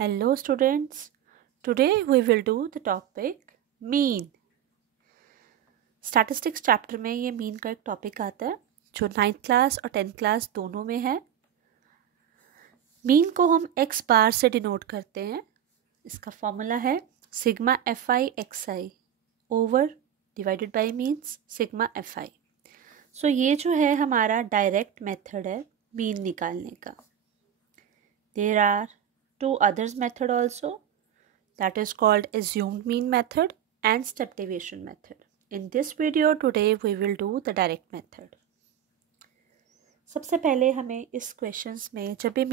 Hello students, today we will do the topic mean. Statistics chapter में ये mean का एक topic आता है जो 9th class और 10th class दोनों में है. mean को हम x बार से डिनोट करते हैं. इसका फॉर्मूला है sigma fi xi over divided by means sigma fi. सो ये जो है हमारा डायरेक्ट मेथड है mean निकालने का. There are two others method also, that is called assumed mean method and step deviation method. In this video today we will do the direct method. सबसे पहले हमें इस क्वेश्चंस में जब भी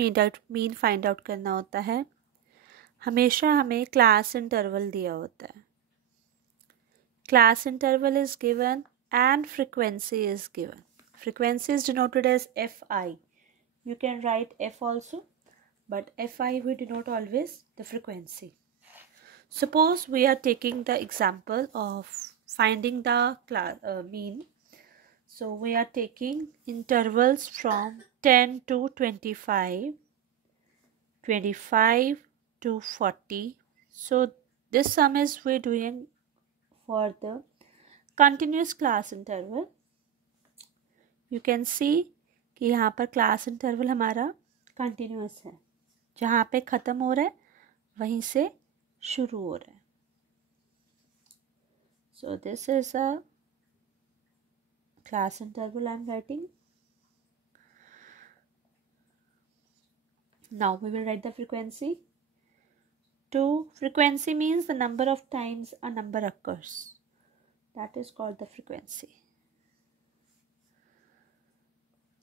मीन फाइंड आउट करना होता है हमेशा हमें क्लास इंटरवल दिया होता है. Class interval is given and frequency is given. Frequency is denoted as fi. You can write f also, but fi we denote always the frequency. Suppose we are taking the example of finding the mean. So we are taking intervals from 10 to 25, 25 to 40. So this sum is we doing for the continuous class interval. You can see कि यहाँ पर class interval हमारा continuous है. जहाँ पे ख़त्म हो रहा है वहीं से शुरू हो रहा है. So this is a class interval I am writing. Now we will write the frequency. 2 frequency means the number of times a number occurs. That is called the frequency.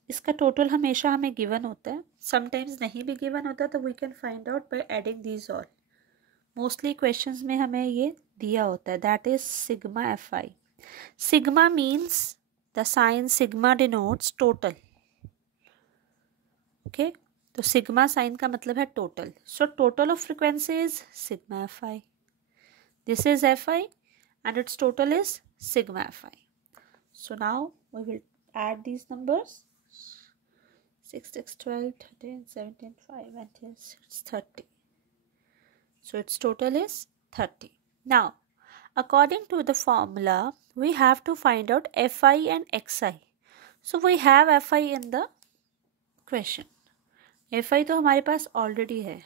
इसका टोटल हमेशा हमें गिवन होता है. Sometimes नहीं भी given होता तो we can find out by adding these all. Mostly questions में हमें ये दिया होता है. That is sigma fi. Sigma means the sign sigma denotes total. Okay, तो सिग्मा साइन का मतलब है total. So total of frequency is sigma fi. This is fi and its total is sigma fi. So now we will add these numbers. 6, 6, 12, 13, 17, 5 until 6, 30. So its total is 30. Now, according to the formula, we have to find out fi and xi. So we have fi in the question. fi तो हमारे पास already है.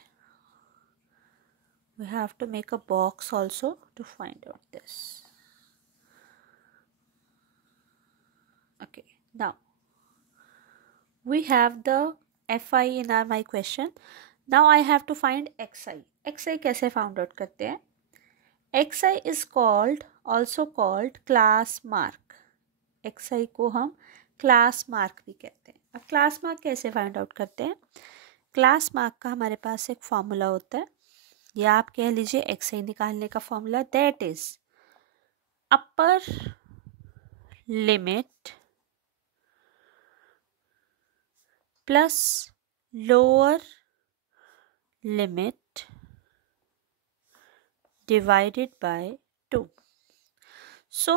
We have to make a box also to find out this. Okay, now we have the fi in my question. Now I have to find xi. xi कैसे found out करते हैं? xi is called also called class mark. xi को हम class mark भी कहते हैं. अब class mark कैसे फाइंड आउट करते हैं? क्लास मार्क का हमारे पास एक फॉर्मूला होता है, या आप कह लीजिए xi निकालने का formula. That is upper limit plus lower limit divided by 2. So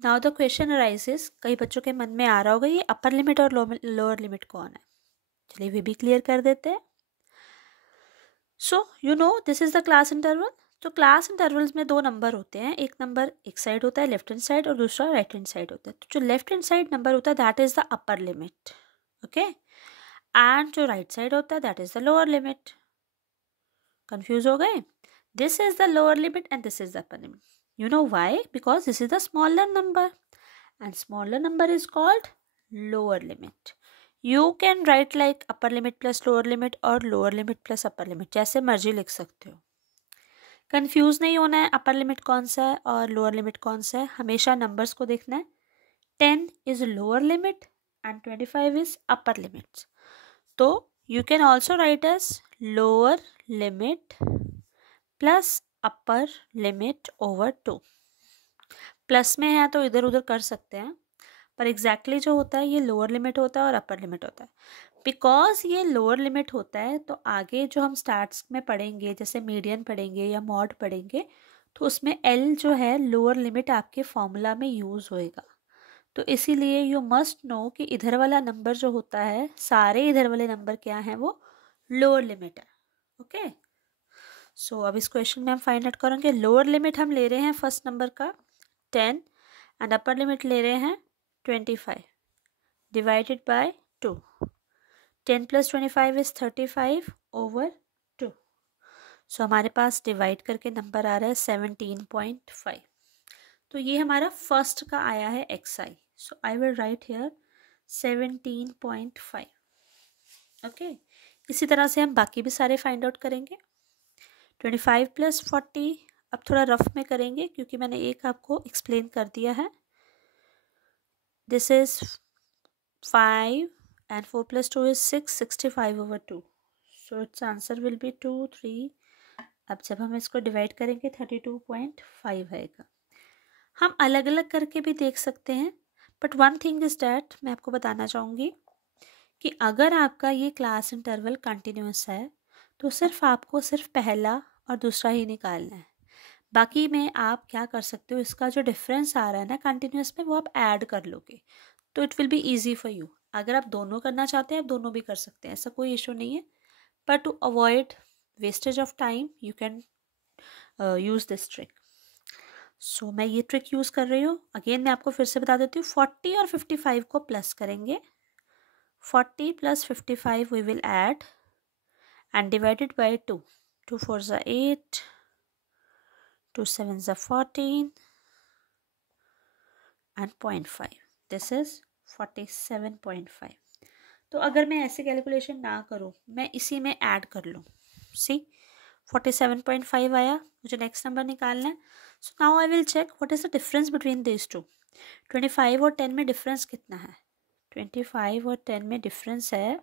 now the question arises. कई बच्चों के मन में आ रहा होगा ये अपर लिमिट और लोअर लिमिट कौन है. चलिए वे भी क्लियर कर देते हैं. So you know this is the class interval. तो क्लास इंटरवल्स में दो नंबर होते हैं. एक नंबर एक साइड होता है लेफ्ट हैंड साइड और दूसरा राइट हैंड साइड होता है. तो जो लेफ्ट हैंड साइड नंबर होता है that is the upper limit. Okay, and जो राइट साइड होता है that is the lower limit. Confuse हो गए? This is the lower limit and this is the upper limit. You know why? Because this is the smaller number and smaller number is called lower limit. You can write like upper limit plus lower limit और lower limit plus upper limit, जैसे मर्जी लिख सकते हो. Confuse नहीं होना है upper limit कौन सा है और लोअर लिमिट कौन सा है. हमेशा नंबर्स को देखना है. 10 is lower limit and 25 is upper limit. तो you can also write as lower limit plus upper limit over 2. Plus में है तो इधर उधर कर सकते हैं, पर एग्जैक्टली जो होता है ये लोअर लिमिट होता है और अपर लिमिट होता है. बिकॉज ये लोअर लिमिट होता है तो आगे जो हम स्टार्ट्स में पढ़ेंगे जैसे मीडियन पढ़ेंगे या मॉड पढ़ेंगे तो उसमें एल जो है लोअर लिमिट आपके फॉर्मूला में यूज़ होएगा. तो इसीलिए यू मस्ट नो कि इधर वाला नंबर जो होता है, सारे इधर वाले नंबर क्या हैं, वो लोअर लिमिट है. ओके, सो अब इस क्वेश्चन में हम फाइंड आउट करेंगे लोअर लिमिट हम ले रहे हैं फर्स्ट नंबर का 10 एंड अपर लिमिट ले रहे हैं 25 डिवाइडेड बाय 2. 10 + 25 is 35 over 2. सो हमारे पास डिवाइड करके नंबर आ रहा है 17.5. तो ये हमारा फर्स्ट का आया है xi. So I will write here 17.5. Okay, इसी तरह से हम बाकी भी सारे फाइंड आउट करेंगे. 25 + 40 अब थोड़ा रफ में करेंगे क्योंकि मैंने एक आपको एक्सप्लेन कर दिया है. This is 5 and 4 + 2 is 6, 65 over 2. So its answer will be 2, 3. अब जब हम इसको डिवाइड करेंगे 32.5 आएगा. हम अलग अलग करके भी देख सकते हैं, but one thing is that मैं आपको बताना चाहूँगी कि अगर आपका ये क्लास इंटरवल कंटिन्यूस है तो आपको सिर्फ पहला और दूसरा ही निकालना है. बाकी में आप क्या कर सकते हो, इसका जो डिफरेंस आ रहा है ना कंटिन्यूस में वो आप ऐड कर लोगे तो it will be easy for you. अगर आप दोनों करना चाहते हैं आप दोनों भी कर सकते हैं, ऐसा कोई इशू नहीं है. पर to avoid wastage of time you can use this trick. So मैं ये ट्रिक यूज़ कर रही हूँ. अगेन मैं आपको फिर से बता देती हूँ. 40 और 55 को प्लस करेंगे. 40 + 55 we will add and divided by 2. 2 4s are 8, 2 7s are 14 and 0.5. This is 47.5. तो अगर मैं ऐसे कैलकुलेशन ना करूँ, मैं इसी में ऐड कर लूँ. सी 47.5 आया, मुझे नेक्स्ट नंबर निकालना है. So now I will check what is the difference between this two. 25 और 10 में डिफरेंस कितना है? 25 और 10 में डिफरेंस है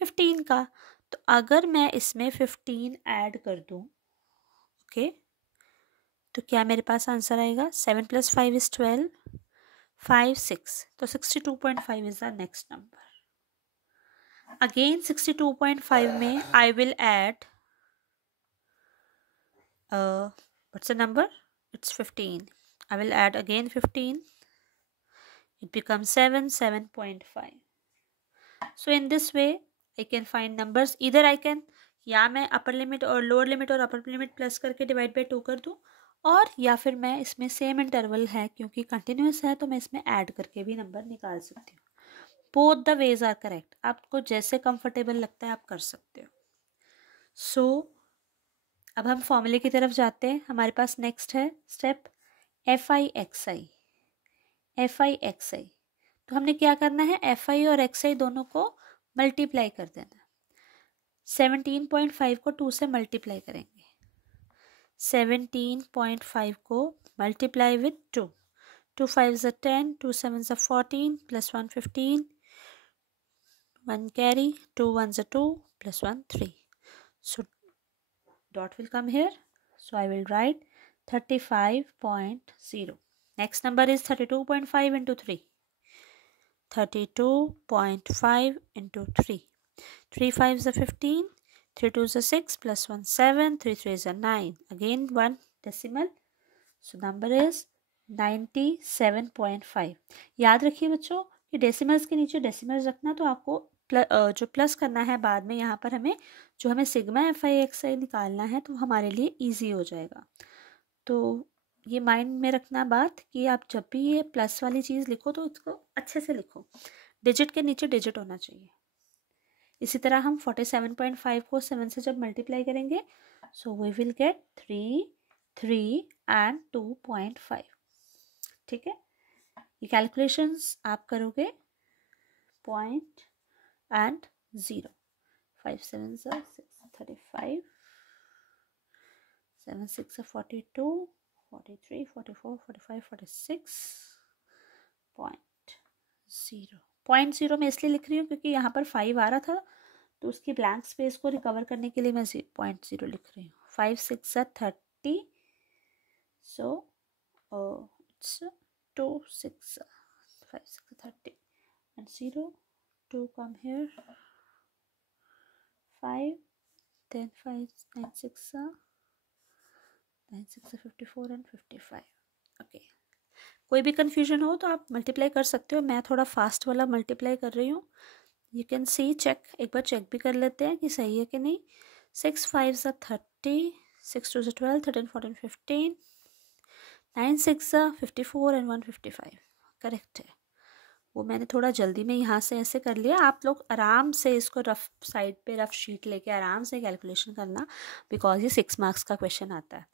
15 का. तो अगर मैं इसमें 15 ऐड कर दूँ, ओके, तो क्या मेरे पास आंसर आएगा? 7 + 5 is 12, 5 6. तो 62.5 is the next number. Again 62.5 में I will add what's the number? It's 15. I will add again 15. It becomes 7, 7.5. So in this way I can find numbers. Either I can या मैं upper limit और lower limit और अपर limit plus करके divide by 2 कर दूँ, और या फिर मैं इसमें सेम इंटरवल है क्योंकि कंटिन्यूस है तो मैं इसमें ऐड करके भी नंबर निकाल सकती हूँ. Both the ways are correct. आपको जैसे कंफर्टेबल लगता है आप कर सकते हो. सो अब हम फॉर्मूले की तरफ जाते हैं. हमारे पास नेक्स्ट है स्टेप FI/XI. FI/XI तो हमने क्या करना है, FI और XI दोनों को मल्टीप्लाई कर देना. 17.5 को 2 से मल्टीप्लाई करेंगे. 17.5 को multiply with 2. 2 5s are 10, 2 7s are 14, plus 1 15, 1 carry, 2 1s are 2, plus 1 3. So dot will come here. So I will write 35.0. Next number is 32.5 into 3. 32.5 into 3. 3 5s are 15, 3 2s are 6, plus 1 7, 3 3s are 9. Again 1 decimal. So number is 97.5. याद रखिए बच्चों कि decimals के नीचे decimals रखना, तो आपको जो प्लस करना है बाद में यहाँ पर हमें जो हमें सिग्मा FI/XI निकालना है तो हमारे लिए इजी हो जाएगा. तो ये माइंड में रखना बात कि आप जब भी ये प्लस वाली चीज़ लिखो तो उसको अच्छे से लिखो, डिजिट के नीचे डिजिट होना चाहिए. इसी तरह हम 47.5 को 7 से जब मल्टीप्लाई करेंगे so we will get 3, 3 and 2.5. ठीक है, ये कैलकुलेशंस आप करोगे point and 0. 5 7s are 35, 7 6 are 42, 43, 44, 45, 46. 0.0 में इसलिए लिख रही हूँ क्योंकि यहाँ पर 5 आ रहा था तो उसकी ब्लैंक स्पेस को रिकवर करने के लिए मैं 0.0 लिख रही हूँ. 5 6 are 30. So it's 2 6 5 6 30 and 0 2 come here. 5 10 5 9 6 9 6 54 and 55. Okay, कोई भी कन्फ्यूजन हो तो आप मल्टीप्लाई कर सकते हो. मैं थोड़ा फास्ट वाला मल्टीप्लाई कर रही हूँ. यू कैन सी, चेक, एक बार चेक भी कर लेते हैं कि सही है कि नहीं. 6 5 ज़ा 30, 6 2 ज़ा 12, 13 14 15, 9 6 ज़ा 54 एंड 155 करेक्ट है। वो मैंने थोड़ा जल्दी में यहाँ से ऐसे कर लिया, आप लोग आराम से इसको रफ साइड पे रफ शीट लेके आराम से कैलकुलेशन करना, बिकॉज ये 6 मार्क्स का क्वेश्चन आता है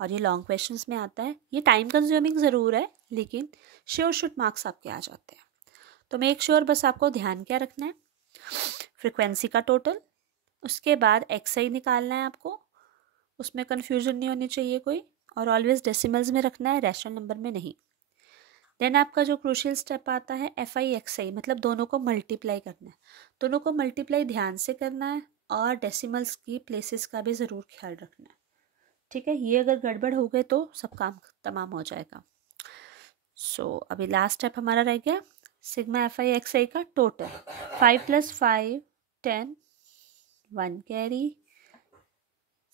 और ये लॉन्ग क्वेश्चंस में आता है। ये टाइम कंज्यूमिंग ज़रूर है लेकिन श्योर शुड मार्क्स आपके आ जाते हैं। तो मेक श्योर बस आपको ध्यान क्या रखना है, फ्रिक्वेंसी का टोटल, उसके बाद एक्सआई निकालना है आपको, उसमें कन्फ्यूजन नहीं होनी चाहिए कोई, और ऑलवेज डेसिमल्स में रखना है, रैशनल नंबर में नहीं। देन आपका जो क्रूशियल स्टेप आता है एफ आई एक्स आई, मतलब दोनों को मल्टीप्लाई करना है। दोनों को मल्टीप्लाई ध्यान से करना है और डेसिमल्स की प्लेसेस का भी ज़रूर ख्याल रखना है, ठीक है। ये अगर गड़बड़ हो गए तो सब काम तमाम हो जाएगा। सो अभी लास्ट स्टेप हमारा रह गया सिग्मा एफ आई एक्स आई का total. 5 + 5 10, 1 carry,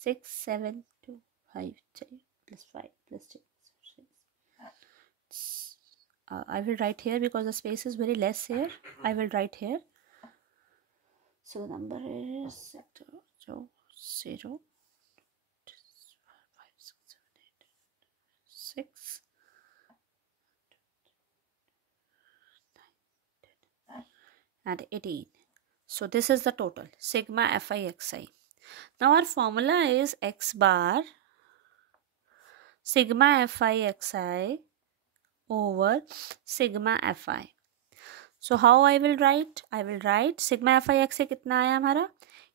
6 7 2 5 3 + 5 + 6 6. I will write here because the space is very less here. I will write here. So the number is 0 0 5 6 7 8 6 9 10 and 18. So this is the total sigma fi xi. Now our formula is x bar sigma fi xi over sigma fi. So how I will write? I will write sigma fi xi कितना आया हमारा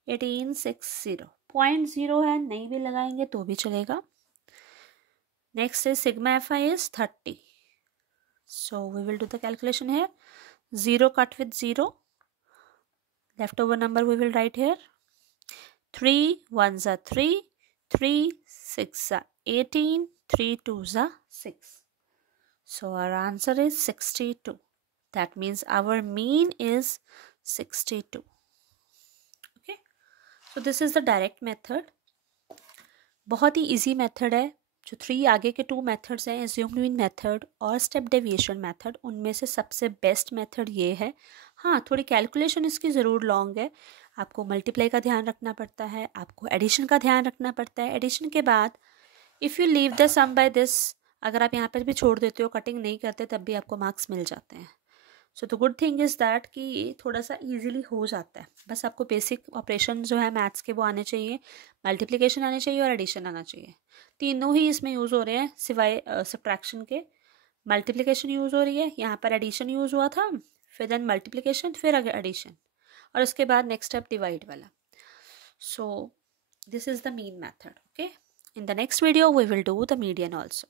1860. 0.0 है, नहीं भी लगाएंगे तो भी चलेगा. Next is sigma fi is 30. So we will do the calculation here. 0 cut with 0. Leftover number we will write here. 3 1s are 3, 3 6 are 18, 3 2s are 6. So our answer is 62. That means our mean is 62. Okay. So this is the direct method. बहुत ही easy method है. जो 3 आगे के 2 methods हैं, assumed mean method और step deviation method, उनमें से सबसे best method ये है. हाँ, थोड़ी calculation इसकी ज़रूर long है. आपको multiply का ध्यान रखना पड़ता है, आपको addition का ध्यान रखना पड़ता है. addition के बाद if you leave the sum by this, अगर आप यहाँ पर भी छोड़ देते हो, कटिंग नहीं करते, तब भी आपको मार्क्स मिल जाते हैं. So the good thing is that कि ये थोड़ा सा ईजिली हो जाता है. बस आपको बेसिक ऑपरेशन जो है मैथ्स के वो आने चाहिए, मल्टीप्लिकेशन आने चाहिए और एडिशन आना चाहिए. तीनों ही इसमें यूज़ हो रहे हैं सिवाय सब्ट्रैक्शन के. मल्टीप्लिकेशन यूज़ हो रही है, यहाँ पर एडिशन यूज़ हुआ था, फिर देन मल्टीप्लिकेशन, फिर आगे एडिशन, और उसके बाद नेक्स्ट स्टेप डिवाइड वाला. So this is the mean method. Okay, in the next video we will do the median also.